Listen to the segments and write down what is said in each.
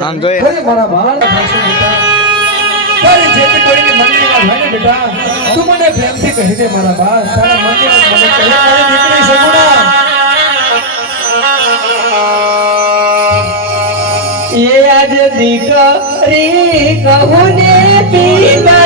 આમ જોઈએ તું મને પ્રેમથી દીકરી સગુણા ये आज दिकरी कहूने पीला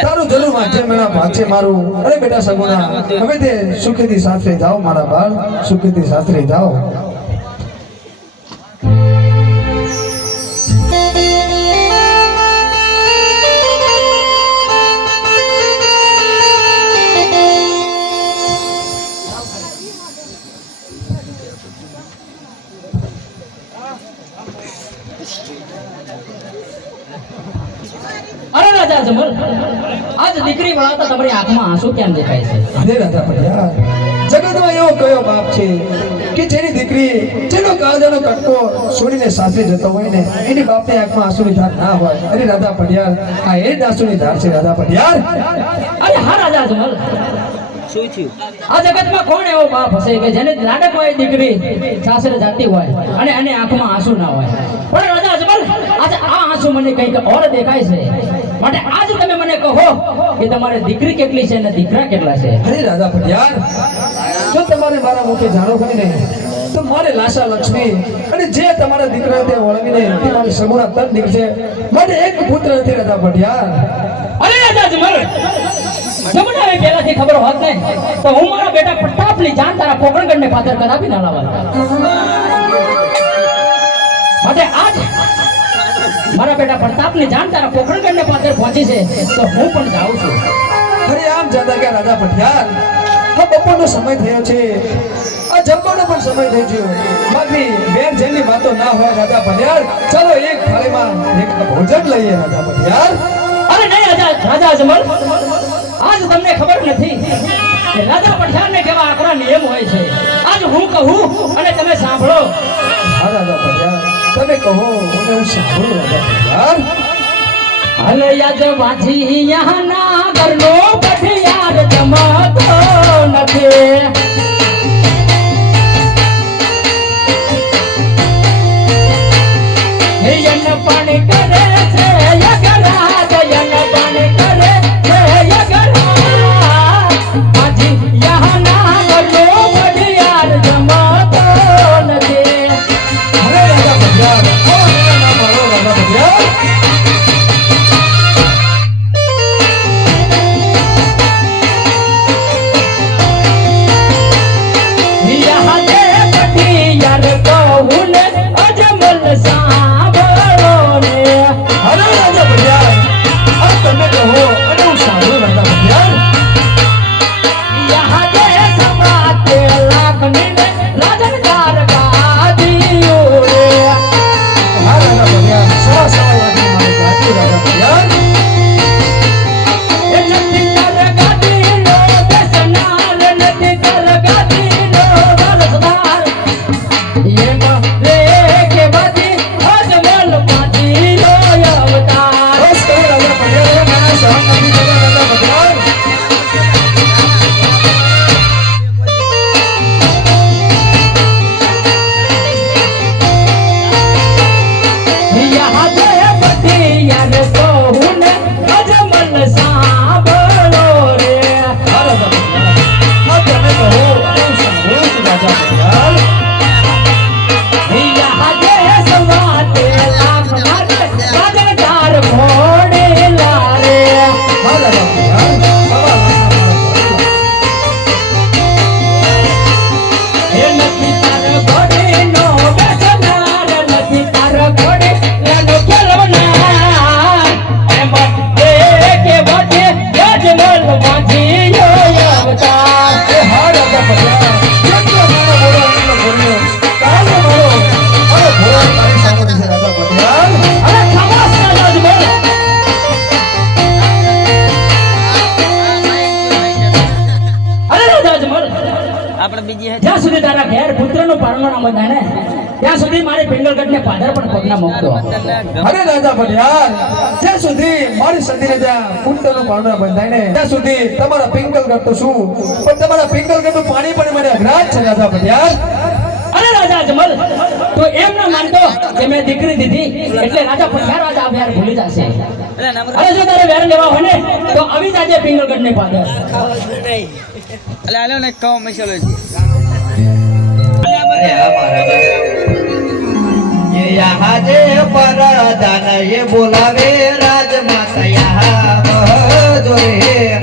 તારું જરૂર વાંચે મેળા વાંચે મારું અરે બેટા સગુણા હવે તે સુખેથી સાથે જાઓ મારા બાળ સુખેથી સાથે જાઓ. આંખમાં આંસુ કેમ દેખાય છે? અરે રાધા પટિયાર જગતમાં એવો કયો બાપ છે કે જેની દીકરી જેનો કાજાનો કટકો છોડીને સાસરે જતો હોય ને એની બાપને આંખમાં આંસુની ધાર ના હોય. અરે રાધા પટિયાર આ એ જ આંસુની ધાર છે રાધા પટિયાર અરે હા રાજા જમલ. શું થયું? આ જગતમાં કોણ એવો બાપ હશે કે જેને લાડક હોય દીકરી સાસરે જાતી હોય અને એની આંખમાં આંસુ ના હોય? પણ રાજા અજમલ આજે આ આંસુ મને કંઈક ઓર દેખાય છે. માટે આજ તમે કહો કે તમારે દીકરી કેટલી છે અને દીકરા કેટલા છે? અરે રાજા પટિયાર જો તમારે મારા મુખે જાણો હોય ને તો મારે લાશા લક્ષ્મી અને જે તમારા દીકરા તે વળવીને તમારી મારી સગુણા તન દીકશે માટે એક પુત્ર નથી રાજા પટિયાર. અરે રાજા જમણે હવે પહેલાથી ખબર હોત ને તો હું મારા બેટા પ્રતાપની જાન તારા પોકરણગઢને પાદર કરાવી ના લાવત માટે આજ મારા બેટા પ્રતાપની જાણતા તારા પોકરણગઢને પાછળ પહોંચી છે તો હું પણ જાઉં છું. અરે આમ જાદા કે રાજા પઠિયાર? આ બપોરનો સમય થયો છે. આ જમવાનો પણ સમય થઈ ગયો. બાકી બેન જેની વાતો ના હોય રાજા પઠિયાર ચાલો એક થાળીમાં એક ભોજન લઈએ રાજા પઠિયાર. અરે નહીં રાજા રાજા અજમલ. આજ તમને ખબર નથી કે રાજા પઠાણને કેવા આકરા નિયમ હોય છે. આજ હું કહું અને તમે સાંભળો. રાજા પઠાણ તમે કહો અને હું સાંભળું રાજા પઠાણ. હલે યજ વાંચી યહાના ઘરનો પઠિયાર જમાતો નથી. આપણે બીજી જ્યાં સુધી તારા ઘેર પુત્રનું પારણું ના ને ત્યાં સુધી મારી પિંગલગઢને પાદર પણ પગના મૂકતો અરે રાજા પટિયાર જ્યાં સુધી મારી સદીને ત્યાં કુંડનું પાંદડા બંધાય ને ત્યાં સુધી તમારા પિંગલ કરતો છું. પણ તમારા પિંગલ કરતું પાણી પણ મને અઘરાજ છે રાજા ભટિયાર અરે રાજા અજમલ તો એમ ના માનતો કે મેં દીકરી દીધી એટલે રાજા ભટિયાર રાજા વ્યાર ભૂલી જશે. અરે જો તારે વ્યાર લેવા હોય ને તો આવી જાજે પિંગલ ને પાદર. એટલે આલો ને કહો મેં ચલો આ મહારાજા યાહાજે પરદાન એ બોલાવે રાજમાતા યાહ જોરે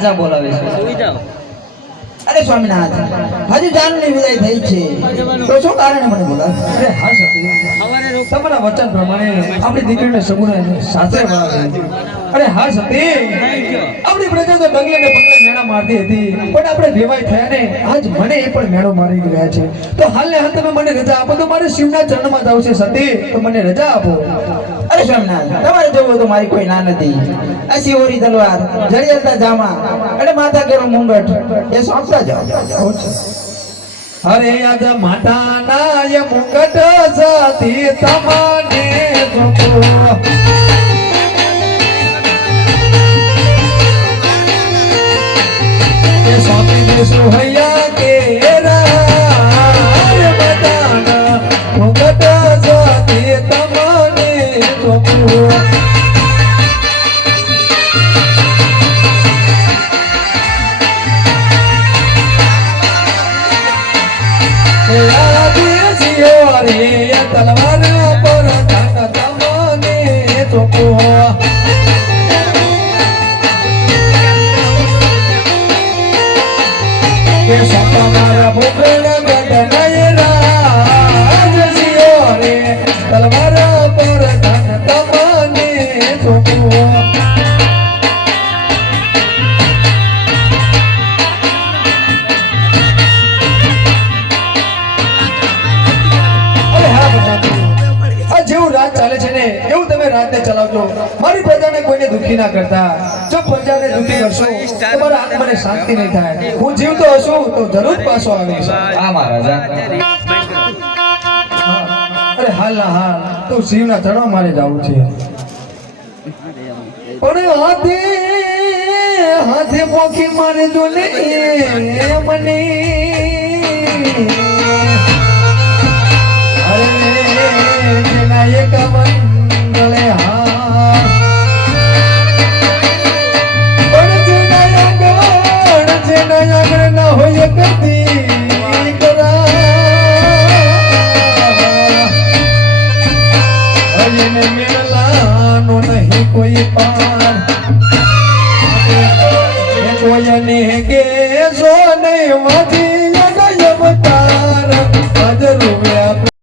મહારાજા બોલાવે છે. અરે સ્વામિનાથ હજુ જાનની વિદાય થઈ છે. તો શું કારણે મને બોલાવે? અરે હા સતી તમારા વચન પ્રમાણે આપણી દીકરીને સગુણા સાથે બોલાવે અરે હા સતી આપણી પ્રજા તો ડગલે ને પગલે મેળા મારતી હતી. પણ આપણે વેવાય થયા ને આજ મને એ પણ મેળો મારી ગયા છે. તો હાલ ને હાલ તમે મને રજા આપો. તો મારે શિવના ચરણમાં જાવ છે સતી તો મને રજા આપો. તમારે જોવું તો મારી કોઈ ના નથી. આ શિવોરી તલવાર જડિયાલતા જામા અને માથા કેરો મુંગટ. એ સોંપતા જાઓ. અરે આજ માતાના એ મુકટ સાથી તમાને ચાલે છે ને એવું તમે રાજને ચલાવજો. મારી પ્રજાને કોઈને દુખી ના કરતા. જો પ્રજાને દુખી કરશો તો મારા આત્માને શાંતિ નહીં થાય. હું જીવતો હશું તો જરૂર પાછો આવીશ. હા મહારાજા. અરે હાલ ના હાલ તો શિવના ચરણો મારે જવું છે. પણ હાથે હાથે પોખી મારે ને મને